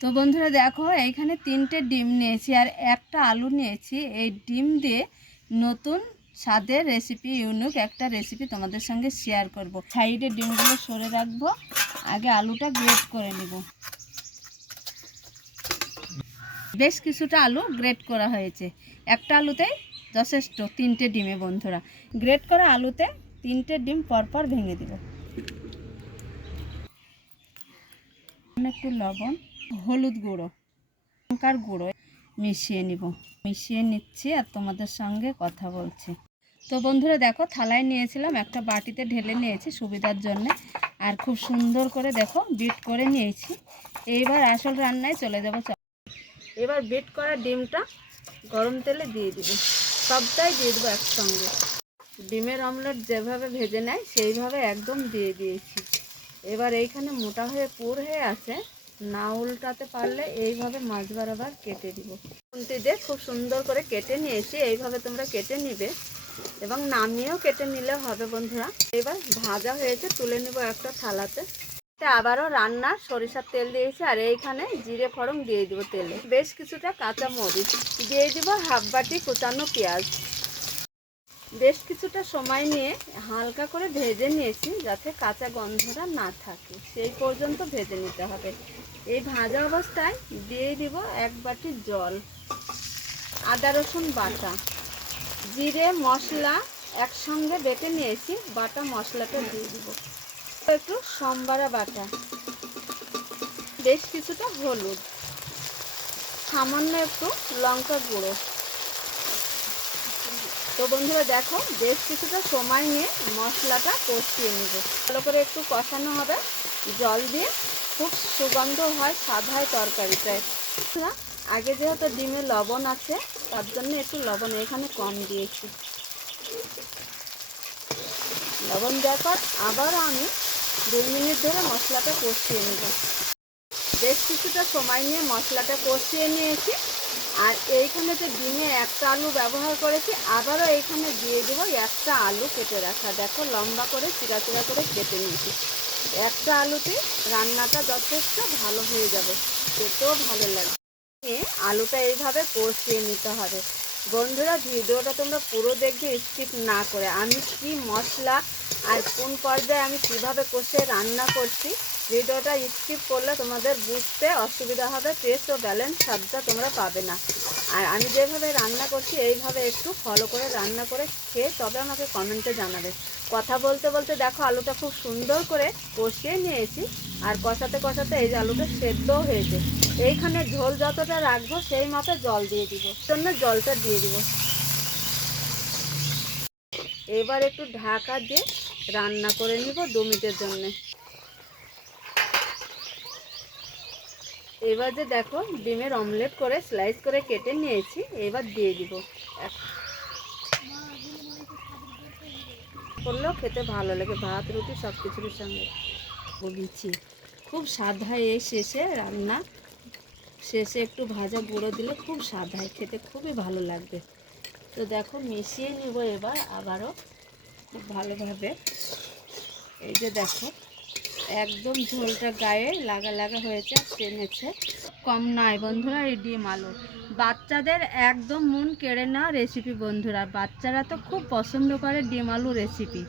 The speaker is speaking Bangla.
তো বন্ধুরা দেখো, এইখানে 3টে ডিম নিয়েছি আর একটা আলু নিয়েছি। এই ডিম দিয়ে নতুন স্বাদের রেসিপি, ইউনিক একটা রেসিপি তোমাদের সঙ্গে শেয়ার করব। সাইডে ডিমগুলো সরে রাখবো, আগে আলুটা গ্রেট করে নিব। বেশ কিছুটা আলু গ্রেট করা হয়েছে, একটা আলুতেই যথেষ্ট 3টে ডিমে। বন্ধুরা, গ্রেট করা আলুতে 3টে ডিম পরপর ভেঙে দিব। একটু লবণ, হলুদ গুঁড়ো, লঙ্কার গুঁড়ো মিশিয়ে মিশিয়ে নিচ্ছি আর তোমাদের সঙ্গে কথা বলছি। তো বন্ধুরা দেখো, থালায় নিয়েছিলাম, একটা বাটিতে ঢেলে নিয়েছি সুবিধার জন্য। আর খুব সুন্দর করে দেখো বিট করে নিয়েছি। এইবার আসল রান্নায় চলে যাব। এবার বিট করা ডিমটা গরম তেলে দিয়ে দিব, সবটাই দিয়ে দেবো একসঙ্গে। ডিমের অমলেট যেভাবে ভেজে নেয় সেইভাবে একদম দিয়ে দিয়েছি। এবার এইখানে মোটা হয়ে পুর হয়ে আছে, না উল্টাতে পারলে এইভাবে মাছ বরাবর কেটে দিব। খুন্তি দিয়ে খুব সুন্দর করে কেটে নিয়েছি, এইভাবে তোমরা কেটে নিবে এবং নামিয়েও কেটে নিলে হবে। বন্ধুরা, এবার ভাজা হয়েছে, তুলে নেব একটা থালাতে। আবারও রান্না সরিষার তেল দিয়েছি আর এইখানে জিরে ফোড়ন দিয়ে দিব তেলে। বেশ কিছুটা কাঁচা মরিচ দিয়ে দিব, হাফ বাটি কুচানো পেঁয়াজ। বেশ কিছুটা সময় নিয়ে হালকা করে ভেজে নিয়েছি, যাতে কাঁচা গন্ধটা না থাকে, সেই পর্যন্ত ভেজে নিতে হবে। এই ভাজা অবস্থায় দিয়ে দিব 1 বাটি জল, আদা রসুন বাটা, জিরে মশলা একসঙ্গে বেটে নিয়েছি, বাটা মশলাটা দিয়ে দিব, একটু সম্বারা বাটা, বেশ কিছুটা হলুদ, সামান্য একটু লঙ্কা গুঁড়ো। তো বন্ধুরা দেখো, বেশ কিছুটা সময় নিয়ে মশলাটা কষিয়ে নেব। ভালো করে একটু কষানো হবে জল দিয়ে, খুব সুগন্ধ হয়, স্বাদ হয় তরকারিটায়। আগে যেহেতু ডিমে লবণ আছে, তার জন্য একটু লবণ এখানে কম দিয়েছি। লবণ দেওয়ার পর আবারও আমি 2 মিনিট ধরে মশলাটা কষিয়ে নেব। বেশ কিছুটা সময় নিয়ে মশলাটা কষিয়ে নিয়েছি। আর এইখানে যে ডিমে একটা আলু ব্যবহার করেছি, আবারও এইখানে দিয়ে দেবো একটা আলু কেটে রাখা। দেখো, লম্বা করে চিরা চিরা করে কেটে নিয়েছি। একটা আলুতে রান্নাটা যথেষ্ট ভালো হয়ে যাবে, খেতেও ভালো লাগবে। আলুটা এইভাবে কষিয়ে নিতে হবে। বন্ধুরা, ভিডিওটা তোমরা পুরো দেখবে, স্কিপ না করে। আমি কি মশলা আর কোন পর্যায়ে আমি কিভাবে কষে রান্না করছি, ভিডিওটা স্কিপ করলে তোমাদের বুঝতে অসুবিধা হবে, টেস্ট ও ব্যালেন্স স্বাদটা তোমরা পাবে না। আর আমি যেভাবে রান্না করছি এইভাবে একটু ফলো করে রান্না করে খেয়ে তবে আমাকে কমেন্টে জানাবে। কথা বলতে বলতে দেখো, আলুটা খুব সুন্দর করে কষিয়ে নিয়েছি। আর কষাতে কষাতে এই যে আলুটা সেদ্ধও হয়েছে। এইখানে ঝোল যতটা রাখবো সেই মতো জল দিয়ে দিব, জন্য জলটা দিয়ে দিব। এবার একটু ঢাকা দিয়ে রান্না করে নিব 2 মিনিটের জন্য। এবার যে দেখো, ডিমের অমলেট করে স্লাইস করে কেটে নিয়েছি, এবার দিয়ে দিব। করলেও খেতে ভালো লাগে, ভাত রুটি সব কিছুর সঙ্গে। বলছি খুব স্বাদ হয় এই শেষে রান্না, শেষে একটু ভাজা গুঁড়ো দিলে খুব স্বাদ হয়, খেতে খুবই ভালো লাগবে। তো দেখো, মিশিয়ে নিব এবার আবারও খুব ভালোভাবে। এই যে দেখো, একদম ঝোলটা গায়ে লাগা লাগা হয়েছে, টেনেছে। কম নয় বন্ধুরা, এই ডিম আলু বাচ্চাদের একদম মন কেড়ে নেওয়া রেসিপি। বন্ধুরা, বাচ্চারা তো খুব পছন্দ করে ডিম আলু রেসিপি।